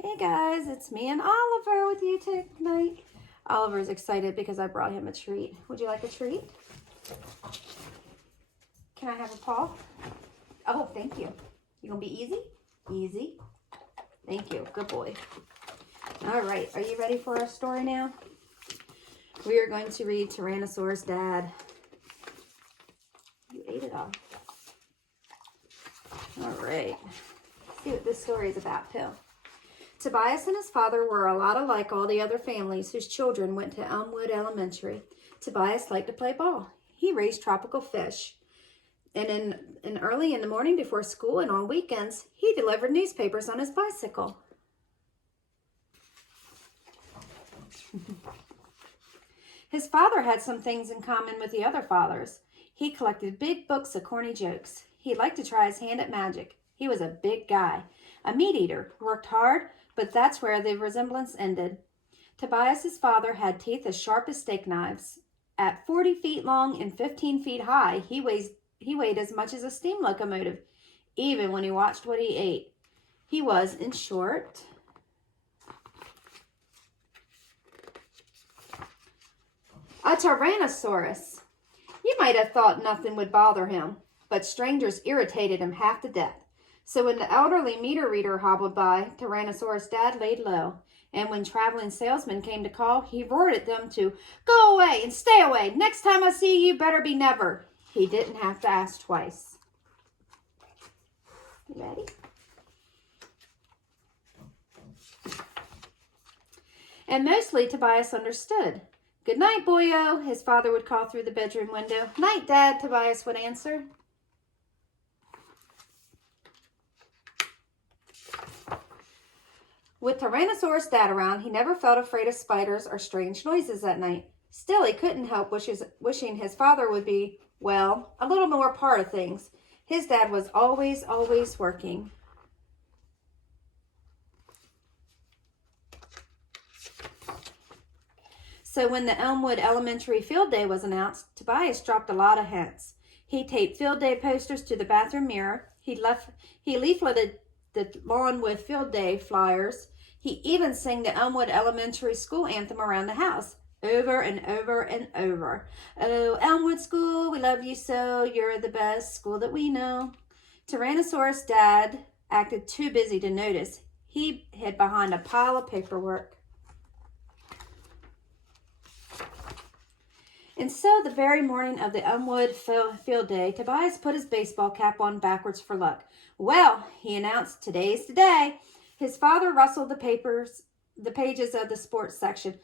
Hey guys, it's me and Oliver with you tonight. Oliver's excited because I brought him a treat. Would you like a treat? Can I have a paw? Oh, thank you. You gonna be easy? Easy. Thank you. Good boy. All right, are you ready for our story now? We are going to read Tyrannosaurus Dad. You ate it all. All right. Let's see what this story is about, too. Tobias and his father were a lot alike all the other families whose children went to Elmwood Elementary. Tobias liked to play ball. He raised tropical fish. And early in the morning before school and on weekends, he delivered newspapers on his bicycle. His father had some things in common with the other fathers. He collected big books of corny jokes. He liked to try his hand at magic. He was a big guy, a meat eater, worked hard, but that's where the resemblance ended. Tobias's father had teeth as sharp as steak knives. At 40 feet long and 15 feet high, he weighed as much as a steam locomotive, even when he watched what he ate. He was, in short, a Tyrannosaurus. You might have thought nothing would bother him, but strangers irritated him half to death. So when the elderly meter reader hobbled by, Tyrannosaurus Dad laid low. And when traveling salesmen came to call, he roared at them to go away and stay away. Next time I see you, better be never. He didn't have to ask twice. You ready? And mostly Tobias understood. Good night, boyo, his father would call through the bedroom window. Night, Dad, Tobias would answer. With Tyrannosaurus Dad around, he never felt afraid of spiders or strange noises at night. Still, he couldn't help wishing his father would be, well, a little more part of things. His dad was always working. So when the Elmwood Elementary Field Day was announced, Tobias dropped a lot of hints. He taped field day posters to the bathroom mirror. He leafleted the lawn with field day flyers. He even sang the Elmwood Elementary School anthem around the house, over and over and over. Oh, Elmwood School, we love you so. You're the best school that we know. Tyrannosaurus Dad acted too busy to notice. He hid behind a pile of paperwork. And so the very morning of the Elmwood Field Day, Tobias put his baseball cap on backwards for luck. Well, he announced, today's the day. His father rustled the pages of the sports section.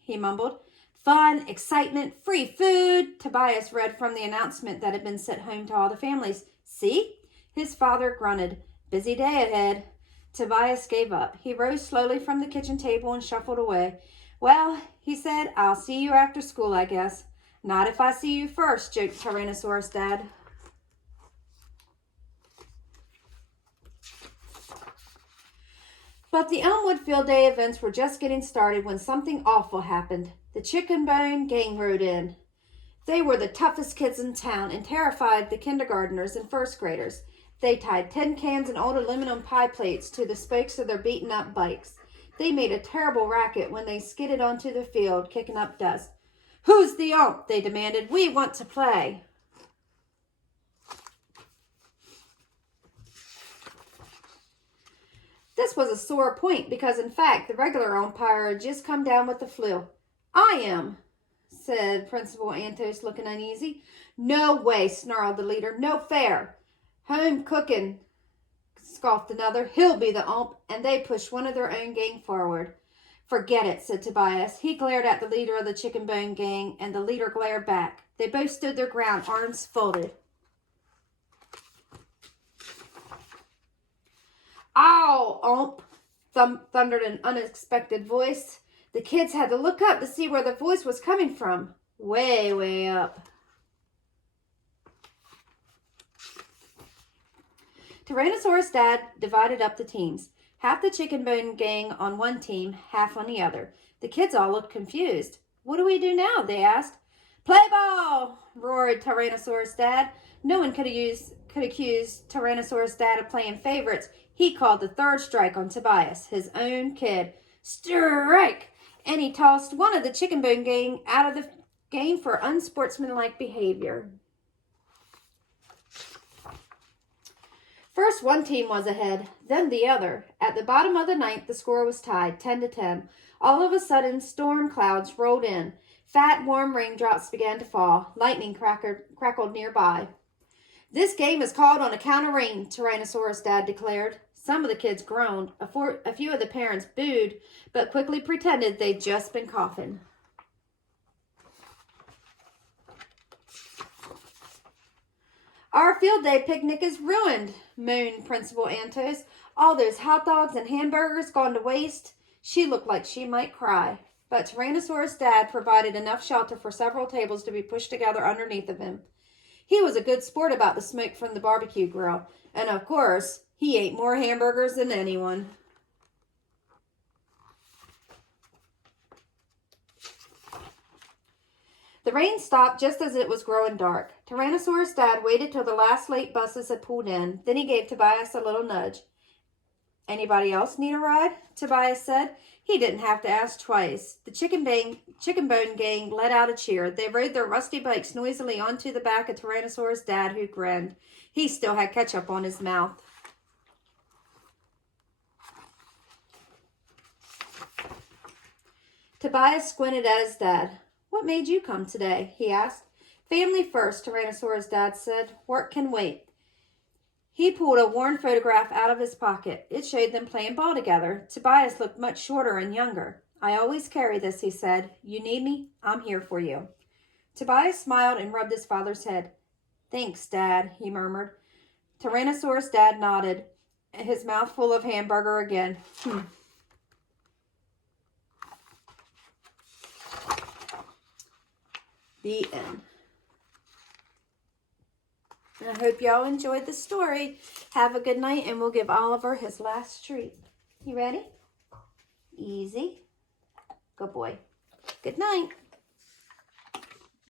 He mumbled. Fun, excitement, free food. Tobias read from the announcement that had been sent home to all the families. See? His father grunted. Busy day ahead. Tobias gave up. He rose slowly from the kitchen table and shuffled away. Well, he said, I'll see you after school, I guess. Not if I see you first, joked Tyrannosaurus Dad. But the Elmwood Field Day events were just getting started when something awful happened. The Chicken Bone gang rode in. They were the toughest kids in town and terrified the kindergartners and first graders. They tied tin cans and old aluminum pie plates to the spokes of their beaten-up bikes. They made a terrible racket when they skidded onto the field, kicking up dust. Who's the ump? They demanded. We want to play. This was a sore point because, in fact, the regular umpire had just come down with the flu. I am, said Principal Antos, looking uneasy. No way, snarled the leader. No fair. Home cooking, scoffed another. He'll be the ump, and they pushed one of their own gang forward. Forget it, said Tobias. He glared at the leader of the Chicken Bone gang, and the leader glared back. They both stood their ground, arms folded. Ow, ump, thundered an unexpected voice. The kids had to look up to see where the voice was coming from. Way, way up. Tyrannosaurus Dad divided up the teams. Half the Chicken Bone gang on one team, half on the other. The kids all looked confused. What do we do now? They asked. Play ball, roared Tyrannosaurus Dad. No one could accuse Tyrannosaurus Dad of playing favorites. He called the third strike on Tobias, his own kid. Strike! And he tossed one of the chicken bone gang out of the game for unsportsmanlike behavior. First one team was ahead, then the other. At the bottom of the ninth, the score was tied, 10-10. All of a sudden, storm clouds rolled in. Fat, warm raindrops began to fall. Lightning crackled nearby. This game is called on account of rain, Tyrannosaurus' dad declared. Some of the kids groaned. A few of the parents booed, but quickly pretended they'd just been coughing. Our field day picnic is ruined, moaned Principal Antos. All those hot dogs and hamburgers gone to waste. She looked like she might cry. But Tyrannosaurus' dad provided enough shelter for several tables to be pushed together underneath of him. He was a good sport about the smoke from the barbecue grill. And of course, he ate more hamburgers than anyone. The rain stopped just as it was growing dark. Tyrannosaurus' dad waited till the last late buses had pulled in. Then he gave Tobias a little nudge. Anybody else need a ride? Tobias said. He didn't have to ask twice. The chicken bone gang let out a cheer. They rode their rusty bikes noisily onto the back of Tyrannosaurus' dad, who grinned. He still had ketchup on his mouth. Tobias squinted at his dad. What made you come today? He asked. Family first, Tyrannosaurus' dad said. Work can wait. He pulled a worn photograph out of his pocket. It showed them playing ball together. Tobias looked much shorter and younger. I always carry this, he said. You need me? I'm here for you. Tobias smiled and rubbed his father's head. Thanks, Dad, he murmured. Tyrannosaurus' dad nodded, his mouth full of hamburger again. The end. I hope y'all enjoyed the story. Have a good night, and we'll give Oliver his last treat. You ready? Easy. Good boy. Good night.